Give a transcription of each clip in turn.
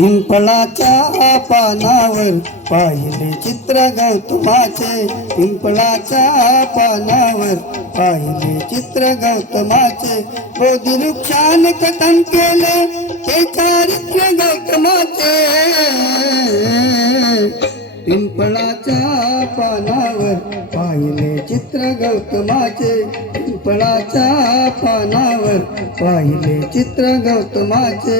पिंपळाच्या पानावर पाहिले चित्र गौतमाचे, पिंपळाच्या पानावर पाहिले चित्र गौतमाचे, बोधी वृक्षाने कथन केले ते चारित्र्य गौतमाचे. पिंपळाच्या पानावर पाहिले चित्र गौतमाचे, पिंपळाच्या पानावर पाहिले चित्र गौतमाचे.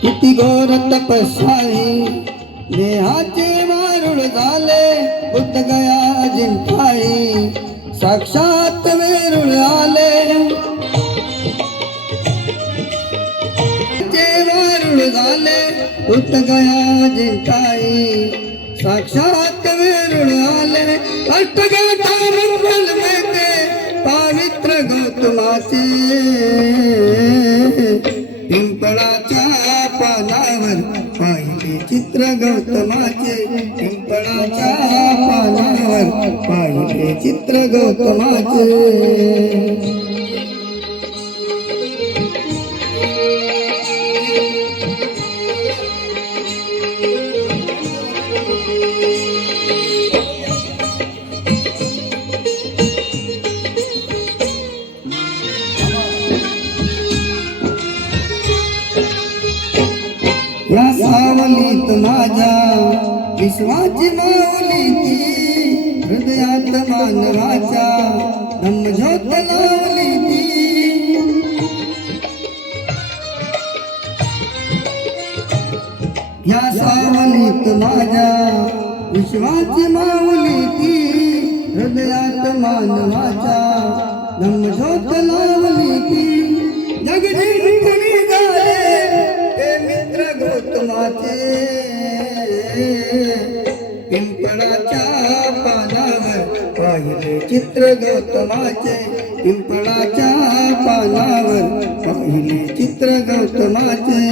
किती घोर तपस्याई देहाचे वारुळ झाले, बुद्ध गया जिंकाई साक्षात वेरुळ आले. वारुळ झाले बुद्ध गया जिंकाई साक्षात वेरुळ आले. अष्टगाथा मंगल मिळते पवित्र गौतमाचे, पिंपळाच्या पानावर पाहिले चित्र गौतमाचे, पिंपळाच्या पानावर पाहिले चित्र गौतमाचे. या सावलीत माझ्या विश्वाची माऊली ती, हृदयात मानवाच्या धम्मज्योत लावली ती. या सावलीत माझ्या विश्वाची माऊली ती, हृदयात मानवाच्या धम्मज्योत लावली ती. जगजिंकणी झाले मित्र गौतमाचे, पिंपळाच्या पानावर पाहिले चित्र गौतमाचे, पिंपळाच्या पानावर पाहिले चित्र गौतमाचे.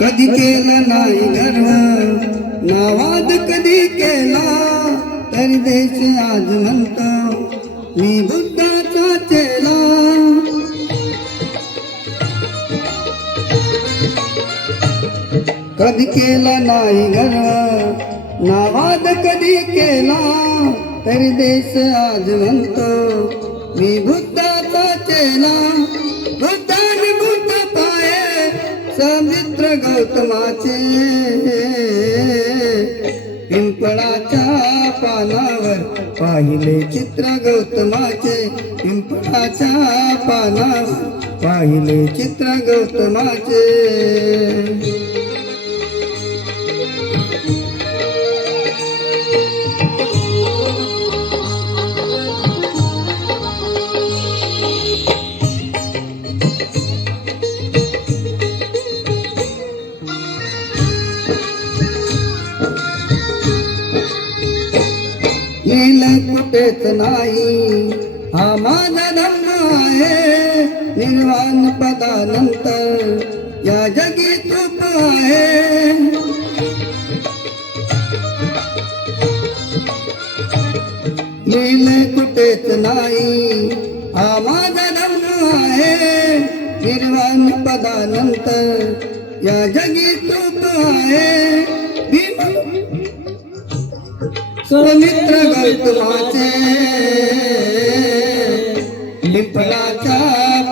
कधी केला नाही गर्व नावाद, कधी केला तरी देश आज म्हणतो मी बुद्धाचा चेला. कधी केला नाही गर्व नावाद, कधी केला तरी देश आज म्हणतो मी बुद्धाचा चेला. बुद्धाने बुद्ध पाये समित्र गौतमाचे, पिंपळाच्या पानावर पाहिले चित्र गौतमाचे, पिंपळाच्या पानावर पाहिले चित्र गौतमाचे. लीला कुठेच नाही हा माझा धम्म आहे, निर्वाण पदानंतर या जगी तूच आहे. लीला कुठेच नाही हा माझा धम्म आहे, निर्वाण पदानंतर या जगी तूच आहे. समित्र गौतमाचे, पिंपळाच्या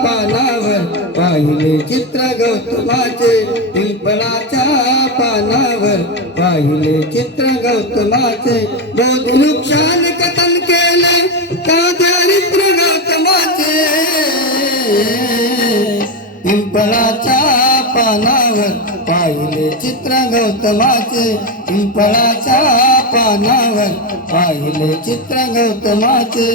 पानावर पाहिले चित्र गौतमाचे, पिंपळाच्या पानावर पाहिले चित्र गौतमाचे. बोधी वृक्षाने कथन केले का चारित्र्य गौतमाचे, पिंपळाच्या पानावर पाहिले चित्र गौतमाचे, पिंपळाच्या पानावर पाहिले चित्र गौतमाचे